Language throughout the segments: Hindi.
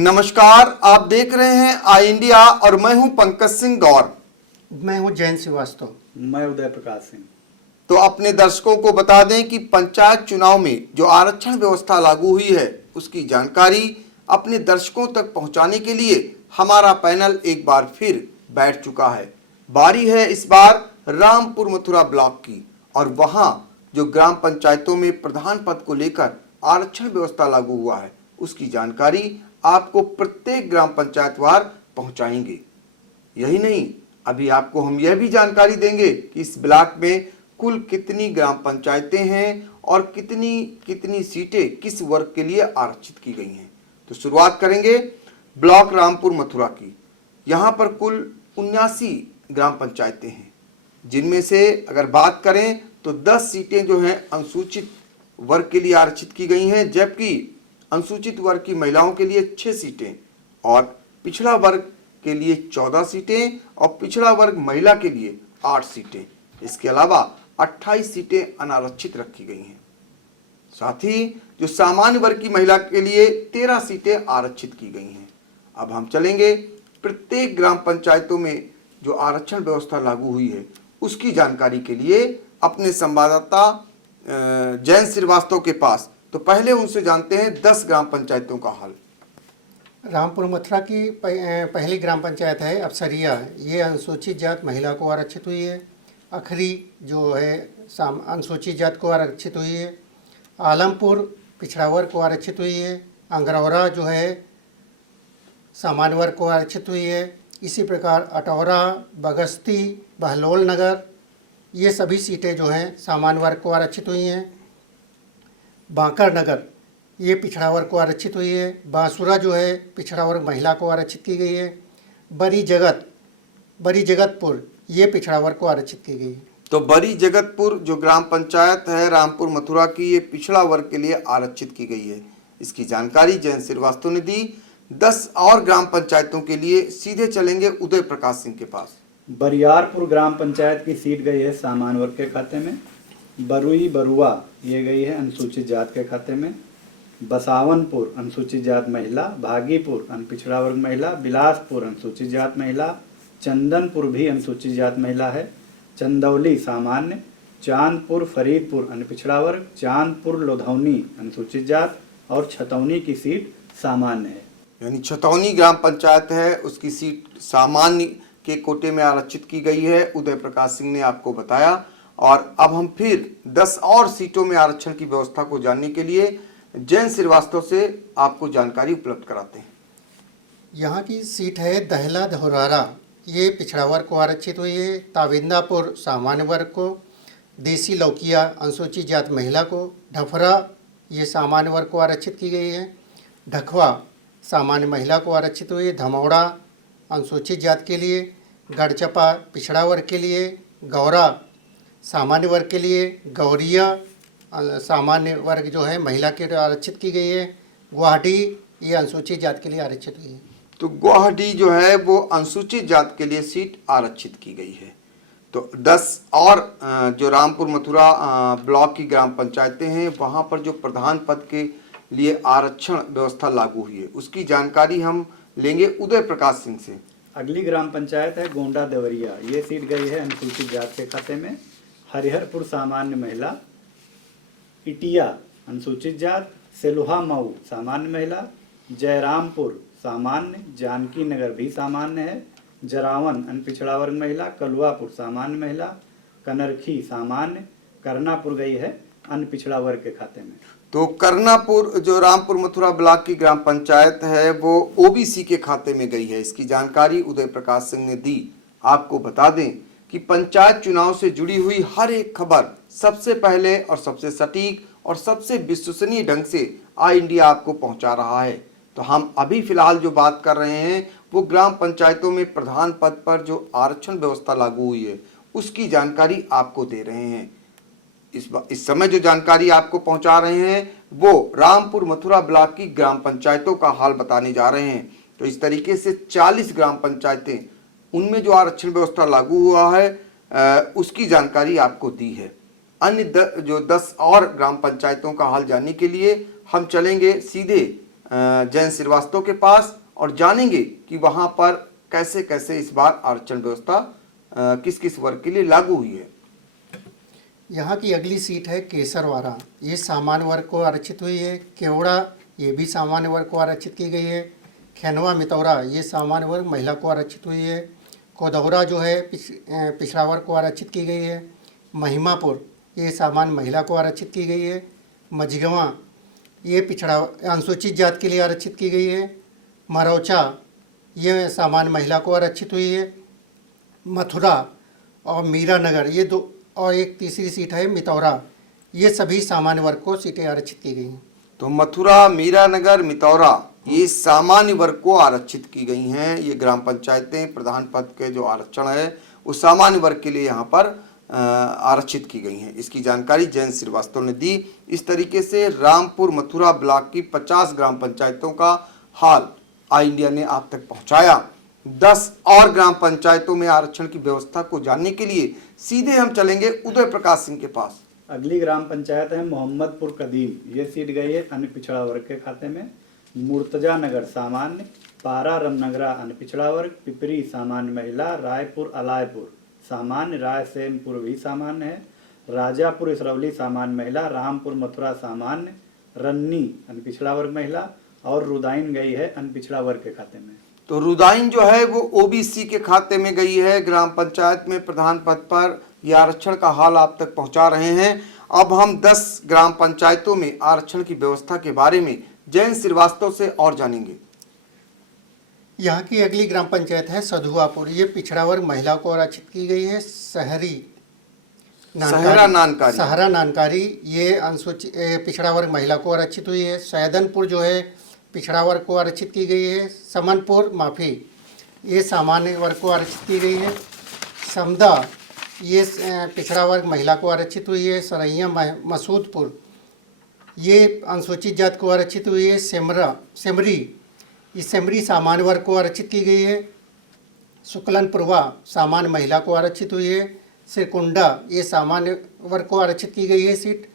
नमस्कार, आप देख रहे हैं आई इंडिया और मैं हूं पंकज सिंह गौर। मैं हूं जैन श्रीवास्तव। मैं उदय प्रकाश सिंह। तो अपने दर्शकों को बता दें कि पंचायत चुनाव में जो आरक्षण व्यवस्था लागू हुई है उसकी जानकारी अपने दर्शकों तक पहुंचाने के लिए हमारा पैनल एक बार फिर बैठ चुका है। बारी है इस बार रामपुर मथुरा ब्लॉक की और वहां जो ग्राम पंचायतों में प्रधान पद को लेकर आरक्षण व्यवस्था लागू हुआ है उसकी जानकारी आपको प्रत्येक ग्राम पंचायत वार पहुंचाएंगे। यही नहीं, अभी आपको हम यह भी जानकारी देंगे कि इस ब्लॉक में कुल कितनी ग्राम पंचायतें हैं और कितनी कितनी सीटें किस वर्ग के लिए आरक्षित की गई हैं। तो शुरुआत करेंगे ब्लॉक रामपुर मथुरा की। यहाँ पर कुल 79 ग्राम पंचायतें हैं, जिनमें से अगर बात करें तो 10 सीटें जो हैं अनुसूचित वर्ग के लिए आरक्षित की गई हैं, जबकि अनुसूचित वर्ग की महिलाओं के लिए 6 सीटें और पिछड़ा वर्ग के लिए 14 सीटें और पिछड़ा वर्ग महिला के लिए 8 सीटें। इसके अलावा 28 सीटें अनारक्षित रखी गई हैं। साथ ही जो सामान्य वर्ग की महिला के लिए 13 सीटें आरक्षित की गई हैं। अब हम चलेंगे प्रत्येक ग्राम पंचायतों में जो आरक्षण व्यवस्था लागू हुई है उसकी जानकारी के लिए अपने संवाददाता जैन श्रीवास्तव के पास। तो पहले उनसे जानते हैं 10 ग्राम पंचायतों का हाल। रामपुर मथुरा की पहली ग्राम पंचायत है अफसरिया। ये अनुसूचित जात महिला को आरक्षित हुई है। अखरी जो है अनुसूचित जात को आरक्षित हुई है। आलमपुर पिछड़ा वर्ग को आरक्षित हुई है। अंगरौरा जो है सामान्य वर्ग को आरक्षित हुई है। इसी प्रकार अटौरा, बगस्ती, बहलोल नगर ये सभी सीटें जो हैं सामान्य वर्ग को आरक्षित हुई हैं। बांकर नगर ये पिछड़ा वर्ग को आरक्षित हुई है। बांसुरा जो है पिछड़ा वर्ग महिला को आरक्षित की गई है। बड़ी जगतपुर ये पिछड़ा वर्ग को आरक्षित की गई है। तो बड़ी जगतपुर जो ग्राम पंचायत है रामपुर मथुरा की, ये पिछड़ा वर्ग के लिए आरक्षित की गई है। इसकी जानकारी जैन श्रीवास्तव ने दी। 10 और ग्राम पंचायतों के लिए सीधे चलेंगे उदय प्रकाश सिंह के पास। बरियारपुर ग्राम पंचायत की सीट गई है सामान्य वर्ग के खाते में। बरुई बरुआ ये गई है अनुसूचित जात के खाते में। बसावनपुर अनुसूचित जात महिला। भागीपुर पिछड़ा वर्ग महिला। बिलासपुर अनुसूचित जात महिला। चंदनपुर भी अनुसूचित जात महिला है। चंदौली सामान्य। चांदपुर फरीदपुर पिछड़ा वर्ग। चांदपुर लोधौनी अनुसूचित जात और छतौनी की सीट सामान्य है। यानी छतौनी ग्राम पंचायत है उसकी सीट सामान्य के कोटे में आरक्षित की गई है, उदय प्रकाश सिंह ने आपको बताया। और अब हम फिर 10 और सीटों में आरक्षण की व्यवस्था को जानने के लिए जैन श्रीवास्तव से आपको जानकारी उपलब्ध कराते हैं। यहाँ की सीट है दहला धौरारा। ये पिछड़ा वर्ग को आरक्षित हुई है। ताविंदापुर सामान्य वर्ग को। देसी लौकिया अनुसूचित जात महिला को। ढफरा ये सामान्य वर्ग को आरक्षित की गई है। ढखवा सामान्य महिला को आरक्षित हुई है। धमौड़ा अनुसूचित जात के लिए। गढ़चपा पिछड़ा वर्ग के लिए। गौरा सामान्य वर्ग के लिए। गौरिया सामान्य वर्ग जो है महिला के आरक्षित की गई है। गुवाहाटी ये अनुसूचित जात के लिए आरक्षित हुई है। तो गुवाहाटी जो है वो अनुसूचित जात के लिए सीट आरक्षित की गई है। तो 10 और जो रामपुर मथुरा ब्लॉक की ग्राम पंचायतें हैं वहाँ पर जो प्रधान पद के लिए आरक्षण व्यवस्था लागू हुई है उसकी जानकारी हम लेंगे उदय प्रकाश सिंह से। अगली ग्राम पंचायत है गोंडा देवरिया। ये सीट गई है अनुसूचित जात के खाते में। हरिहरपुर सामान्य महिला। इटिया अनुसूचित जात। सेलुहा मऊ सामान्य महिला। जयरामपुर सामान्य। जानकी नगर भी सामान्य है। जरावन पिछड़ा वर्ग महिला। कलुआपुर सामान्य महिला। कनरखी सामान्य। करनापुर गई है पिछड़ा वर्ग के खाते में। तो करनापुर जो रामपुर मथुरा ब्लॉक की ग्राम पंचायत है वो ओबीसी के खाते में गई है। इसकी जानकारी उदय प्रकाश सिंह ने दी। आपको बता दें कि पंचायत चुनाव से जुड़ी हुई हर एक खबर सबसे पहले और सबसे सटीक और सबसे विश्वसनीय ढंग से आई इंडिया आपको पहुंचा रहा है। तो हम अभी फिलहाल जो बात कर रहे हैं वो ग्राम पंचायतों में प्रधान पद पर जो आरक्षण व्यवस्था लागू हुई है उसकी जानकारी आपको दे रहे हैं। इस समय जो जानकारी आपको पहुंचा रहे हैं वो रामपुर मथुरा ब्लॉक की ग्राम पंचायतों का हाल बताने जा रहे हैं। तो इस तरीके से 40 ग्राम पंचायतें उनमें जो आरक्षण व्यवस्था लागू हुआ है उसकी जानकारी आपको दी है। अन्य जो 10 और ग्राम पंचायतों का हाल जानने के लिए हम चलेंगे सीधे जयंत श्रीवास्तव के पास और जानेंगे कि वहां पर कैसे कैसे इस बार आरक्षण व्यवस्था किस किस वर्ग के लिए लागू हुई है। यहाँ की अगली सीट है केसरवाड़ा, ये सामान्य वर्ग को आरक्षित हुई है। केवड़ा, ये भी सामान्य वर्ग को आरक्षित की गई है। खैनवा मितौरा, ये सामान्य वर्ग महिला को आरक्षित हुई है। कोदौरा जो है पिछड़ा वर्ग को आरक्षित की गई है। महिमापुर, ये सामान्य महिला को आरक्षित की गई है। मझगवां, ये पिछड़ा अनुसूचित जाति के लिए आरक्षित की गई है। मरौचा, ये सामान्य महिला को आरक्षित हुई है। मथुरा और मीरानगर, ये दो, और एक तीसरी सीट है मितौरा, ये सभी सामान्य वर्ग को सीटें आरक्षित की गई हैं। तो मथुरा, मीरानगर, मितौरा ये सामान्य वर्ग को आरक्षित की गई हैं। ये ग्राम पंचायतें प्रधान पद के जो आरक्षण है वो सामान्य वर्ग के लिए यहाँ पर आरक्षित की गई हैं। इसकी जानकारी जयंत श्रीवास्तव ने दी। इस तरीके से रामपुर मथुरा ब्लॉक की 50 ग्राम पंचायतों का हाल आई इंडिया ने आप तक पहुंचाया। 10 और ग्राम पंचायतों में आरक्षण की व्यवस्था को जानने के लिए सीधे हम चलेंगे उदय प्रकाश सिंह के पास। अगली ग्राम पंचायत है मोहम्मदपुर कदीम, ये सीट गई है अन्य पिछड़ा वर्ग के खाते में। मुर्तजा नगर सामान्य, पारा रमनगरा अन्य पिछड़ा वर्ग, पिपरी सामान्य महिला, रायपुर अलायपुर सामान्य, रायसेनपुर भी सामान्य है, राजापुर इसरवली सामान्य महिला, रामपुर मथुरा सामान्य, रन्नी अन्य पिछड़ा वर्ग महिला और रुदाइन गई है अन्य पिछड़ा वर्ग के खाते में। तो रुदाइन जो है वो ओबीसी के खाते में गई है। ग्राम पंचायत में प्रधान पद पर यह आरक्षण का हाल आप तक पहुंचा रहे हैं। अब हम 10 ग्राम पंचायतों में आरक्षण की व्यवस्था के बारे में जयंत श्रीवास्तव से और जानेंगे। यहाँ की अगली ग्राम पंचायत है सधुआपुर, ये पिछड़ा वर्ग महिला को आरक्षित की गई है। सहरा नानकारी, ये अनुसूचित पिछड़ा वर्ग महिला को आरक्षित हुई है। सैदनपुर जो है पिछड़ा वर्ग को आरक्षित की गई है। समनपुर ये सामान्य वर्ग को आरक्षित की गई है। समदा, ये पिछड़ा वर्ग महिला को आरक्षित हुई है। सरैया मसूदपुर, ये अनुसूचित जाति को आरक्षित हुई है। सेमरी सामान्य वर्ग को आरक्षित की गई है। शुक्लनपुरवा सामान्य महिला को आरक्षित हुई है। सिरकुंडा, ये सामान्य वर्ग को आरक्षित की गई है सीट।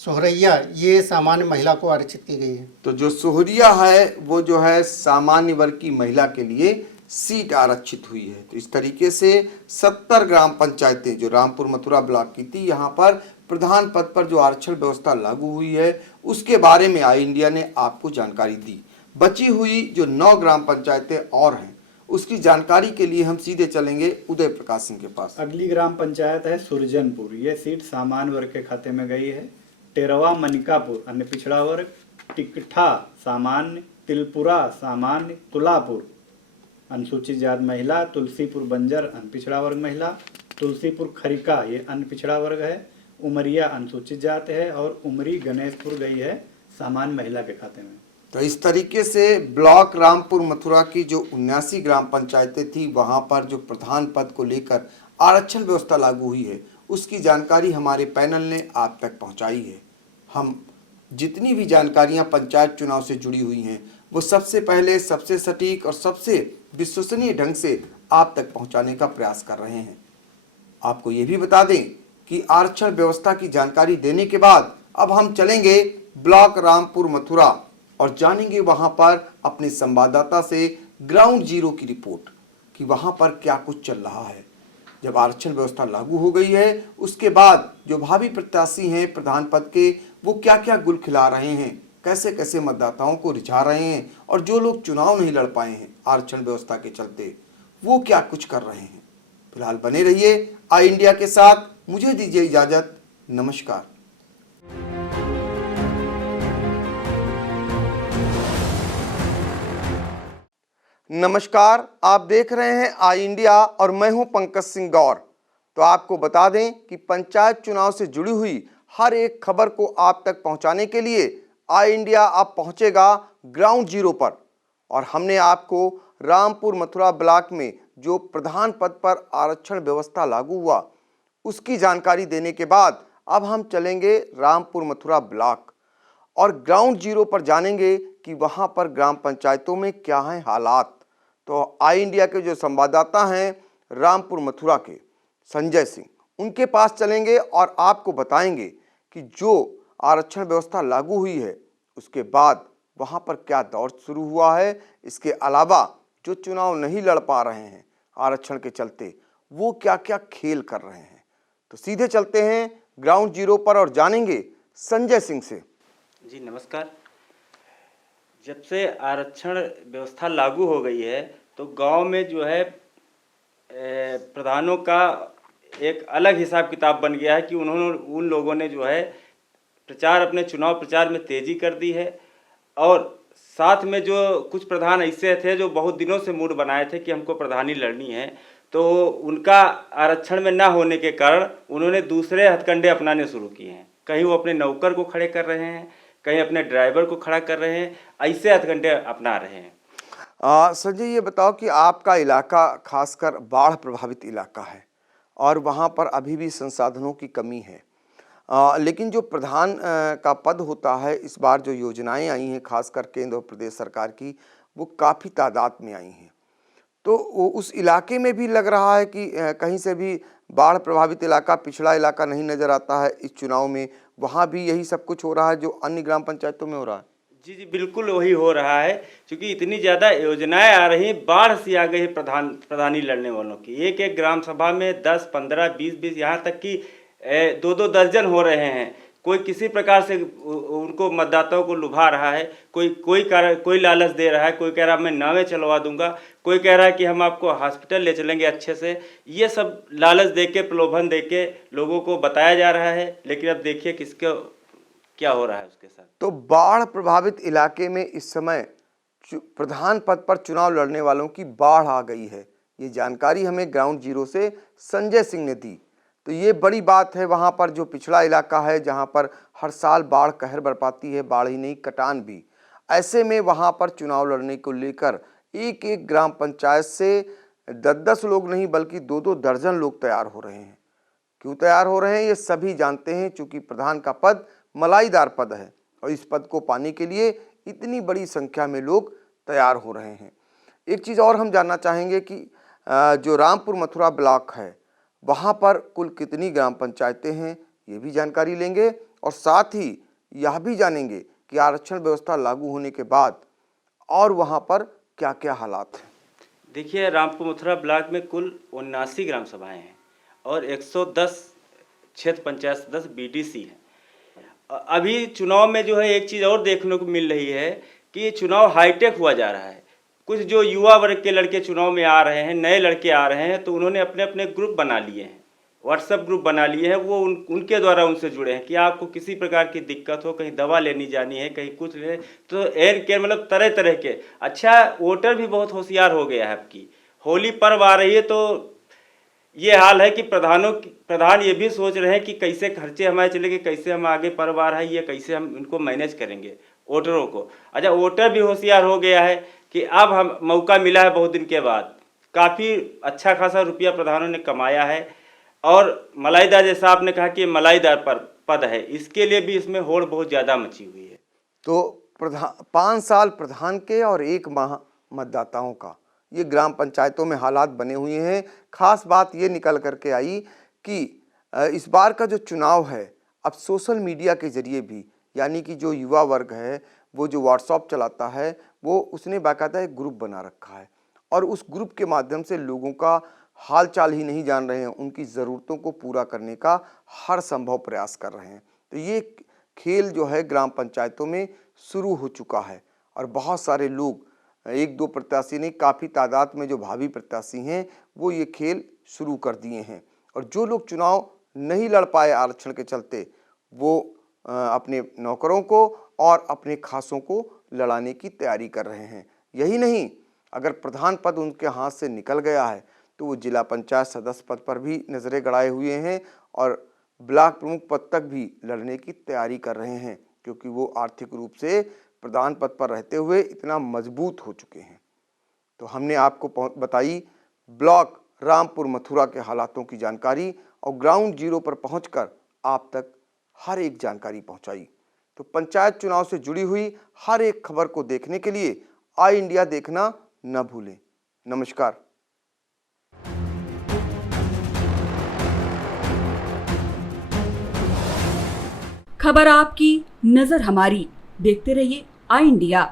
सोहरैया, ये सामान्य महिला को आरक्षित की गई है। तो जो सोहरिया है वो जो है सामान्य वर्ग की महिला के लिए सीट आरक्षित हुई है। तो इस तरीके से 70 ग्राम पंचायतें जो रामपुर मथुरा ब्लॉक की थी, यहाँ पर प्रधान पद पर जो आरक्षण व्यवस्था लागू हुई है उसके बारे में आई इंडिया ने आपको जानकारी दी। बची हुई जो 9 ग्राम पंचायतें और हैं उसकी जानकारी के लिए हम सीधे चलेंगे उदय प्रकाश सिंह के पास। अगली ग्राम पंचायत है सुरजनपुर, ये सीट सामान्य वर्ग के खाते में गई है। टेरवा मनिकापुर अन्य पिछड़ा वर्ग, टिकठा सामान्य, तिलपुरा सामान्य, तुलापुर अनुसूचित जाति महिला, तुलसीपुर बंजर अन्य पिछड़ा वर्ग महिला, तुलसीपुर खरिका ये अन्य पिछड़ा वर्ग है। उमरिया अनुसूचित जाति है और उमरी गणेशपुर गई है सामान्य महिला के खाते में। तो इस तरीके से ब्लॉक रामपुर मथुरा की जो 79 ग्राम पंचायतें थी वहां पर जो प्रधान पद को लेकर आरक्षण व्यवस्था लागू हुई है उसकी जानकारी हमारे पैनल ने आप तक पहुंचाई है। हम जितनी भी जानकारियां पंचायत चुनाव से जुड़ी हुई हैं वो सबसे पहले सबसे सटीक और सबसे विश्वसनीय ढंग से आप तक पहुंचाने का प्रयास कर रहे हैं। आपको ये भी बता दें कि आरक्षण व्यवस्था की जानकारी देने के बाद अब हम चलेंगे ब्लॉक रामपुर मथुरा और जानेंगे वहां पर अपने संवाददाता से ग्राउंड जीरो की रिपोर्ट कि वहां पर क्या कुछ चल रहा है। जब आरक्षण व्यवस्था लागू हो गई है उसके बाद जो भावी प्रत्याशी हैं प्रधान पद के वो क्या क्या गुल खिला रहे हैं, कैसे कैसे मतदाताओं को रिझा रहे हैं और जो लोग चुनाव नहीं लड़ पाए हैं आरक्षण व्यवस्था के चलते वो क्या कुछ कर रहे हैं। फिलहाल बने रहिए आई इंडिया के साथ। मुझे दीजिए इजाजत। नमस्कार। नमस्कार, आप देख रहे हैं आई इंडिया और मैं हूं पंकज सिंह गौर। तो आपको बता दें कि पंचायत चुनाव से जुड़ी हुई हर एक खबर को आप तक पहुंचाने के लिए आई इंडिया अब पहुंचेगा ग्राउंड जीरो पर और हमने आपको रामपुर मथुरा ब्लॉक में जो प्रधान पद पर आरक्षण व्यवस्था लागू हुआ उसकी जानकारी देने के बाद अब हम चलेंगे रामपुर मथुरा ब्लॉक और ग्राउंड जीरो पर जानेंगे कि वहां पर ग्राम पंचायतों में क्या हैं हालात। तो आई इंडिया के जो संवाददाता हैं रामपुर मथुरा के संजय सिंह, उनके पास चलेंगे और आपको बताएंगे कि जो आरक्षण व्यवस्था लागू हुई है उसके बाद वहाँ पर क्या दौर शुरू हुआ है, इसके अलावा जो चुनाव नहीं लड़ पा रहे हैं आरक्षण के चलते, वो क्या क्या खेल कर रहे हैं। तो सीधे चलते हैं ग्राउंड जीरो पर और जानेंगे संजय सिंह से। जी नमस्कार। जब से आरक्षण व्यवस्था लागू हो गई है तो गांव में जो है प्रधानों का एक अलग हिसाब किताब बन गया है कि उन लोगों ने जो है अपने चुनाव प्रचार में तेज़ी कर दी है। और साथ में जो कुछ प्रधान ऐसे थे जो बहुत दिनों से मूड बनाए थे कि हमको प्रधानी लड़नी है, तो उनका आरक्षण में ना होने के कारण उन्होंने दूसरे हथकंडे अपनाने शुरू किए हैं। कहीं वो अपने नौकर को खड़े कर रहे हैं, कहीं अपने ड्राइवर को खड़ा कर रहे हैं, ऐसे हथकंडे अपना रहे हैं। संजय, ये बताओ कि आपका इलाका खासकर बाढ़ प्रभावित इलाका है और वहाँ पर अभी भी संसाधनों की कमी है, लेकिन जो प्रधान का पद होता है, इस बार जो योजनाएं आई हैं खासकर केंद्र और प्रदेश सरकार की, वो काफ़ी तादाद में आई हैं। तो वो उस इलाके में भी लग रहा है कि कहीं से भी बाढ़ प्रभावित इलाका, पिछड़ा इलाका नहीं नज़र आता है इस चुनाव में। वहाँ भी यही सब कुछ हो रहा है जो अन्य ग्राम पंचायतों में हो रहा है। जी जी बिल्कुल वही हो रहा है, क्योंकि इतनी ज़्यादा योजनाएं आ रही हैं, बाढ़ सी आ गई है प्रधानी लड़ने वालों की। एक एक ग्राम सभा में 10, 15, 20, यहाँ तक कि 2-2 दर्जन हो रहे हैं। कोई किसी प्रकार से उनको मतदाताओं को लुभा रहा है, कोई लालच दे रहा है, कोई कह रहा है मैं नावें चलवा दूंगा, कोई कह रहा है कि हम आपको हॉस्पिटल ले चलेंगे अच्छे से। ये सब लालच देके, प्रलोभन देके लोगों को बताया जा रहा है, लेकिन अब देखिए किसके क्या हो रहा है उसके साथ। तो बाढ़ प्रभावित इलाके में इस समय प्रधान पद पर चुनाव लड़ने वालों की बाढ़ आ गई है। ये जानकारी हमें ग्राउंड जीरो से संजय सिंह ने दी। तो ये बड़ी बात है। वहाँ पर जो पिछड़ा इलाका है, जहाँ पर हर साल बाढ़ कहर बरपाती है, बाढ़ ही नहीं कटान भी, ऐसे में वहाँ पर चुनाव लड़ने को लेकर एक एक ग्राम पंचायत से 10-10 लोग नहीं बल्कि 2-2 दर्जन लोग तैयार हो रहे हैं। क्यों तैयार हो रहे हैं ये सभी जानते हैं, चूँकि प्रधान का पद मलाईदार पद है और इस पद को पाने के लिए इतनी बड़ी संख्या में लोग तैयार हो रहे हैं। एक चीज़ और हम जानना चाहेंगे कि जो रामपुर मथुरा ब्लॉक है, वहाँ पर कुल कितनी ग्राम पंचायतें हैं, ये भी जानकारी लेंगे और साथ ही यह भी जानेंगे कि आरक्षण व्यवस्था लागू होने के बाद और वहाँ पर क्या क्या हालात हैं। देखिए, रामपुर मथुरा ब्लॉक में कुल 79 ग्राम सभाएं हैं और 110 क्षेत्र पंचायत सदस्य बीडीसी हैं। अभी चुनाव में जो है एक चीज़ और देखने को मिल रही है कि चुनाव हाईटेक हुआ जा रहा है। कुछ जो युवा वर्ग के लड़के चुनाव में आ रहे हैं, नए लड़के आ रहे हैं, तो उन्होंने अपने अपने ग्रुप बना लिए हैं, व्हाट्सएप ग्रुप बना लिए हैं। वो उनके द्वारा उनसे जुड़े हैं कि आपको किसी प्रकार की दिक्कत हो, कहीं दवा लेनी जानी है, कहीं कुछ ले, तो एयर केयर मतलब तरह तरह के। अच्छा, वोटर भी बहुत होशियार हो गया है। आपकी होली पर्व आ रही है तो ये हाल है कि प्रधान ये भी सोच रहे हैं कि कैसे खर्चे हमारे चलेंगे, कैसे हम आगे पर्व आ रहा है, ये कैसे हम इनको मैनेज करेंगे वोटरों को। अच्छा, वोटर भी होशियार हो गया है कि अब हम मौका मिला है बहुत दिन के बाद, काफ़ी अच्छा खासा रुपया प्रधानों ने कमाया है। और मलाईदार, जैसा आपने कहा कि मलाईदार पद है, इसके लिए भी इसमें होड़ बहुत ज़्यादा मची हुई है। तो 5 साल प्रधान के और 1 माह मतदाताओं का, ये ग्राम पंचायतों में हालात बने हुए हैं। खास बात ये निकल करके आई कि इस बार का जो चुनाव है अब सोशल मीडिया के जरिए भी, यानी कि जो युवा वर्ग है वो जो व्हाट्सएप चलाता है, वो उसने बाकायदा एक ग्रुप बना रखा है और उस ग्रुप के माध्यम से लोगों का हाल चाल ही नहीं जान रहे हैं, उनकी ज़रूरतों को पूरा करने का हर संभव प्रयास कर रहे हैं। तो ये खेल जो है ग्राम पंचायतों में शुरू हो चुका है और बहुत सारे लोग, 1-2 प्रत्याशी नहीं, काफ़ी तादाद में जो भावी प्रत्याशी हैं वो ये खेल शुरू कर दिए हैं। और जो लोग चुनाव नहीं लड़ पाए आरक्षण के चलते, वो अपने नौकरों को और अपने खासों को लड़ाने की तैयारी कर रहे हैं। यही नहीं, अगर प्रधान पद उनके हाथ से निकल गया है तो वो जिला पंचायत सदस्य पद पर भी नज़रें गड़ाए हुए हैं और ब्लॉक प्रमुख पद तक भी लड़ने की तैयारी कर रहे हैं, क्योंकि वो आर्थिक रूप से प्रधान पद पर रहते हुए इतना मजबूत हो चुके हैं। तो हमने आपको बताई ब्लॉक रामपुर मथुरा के हालातों की जानकारी और ग्राउंड जीरो पर पहुंचकर आप तक हर एक जानकारी पहुंचाई। तो पंचायत चुनाव से जुड़ी हुई हर एक खबर को देखने के लिए आई इंडिया देखना न भूलें। नमस्कार। खबर आपकी, नजर हमारी। देखते रहिए आई इंडिया।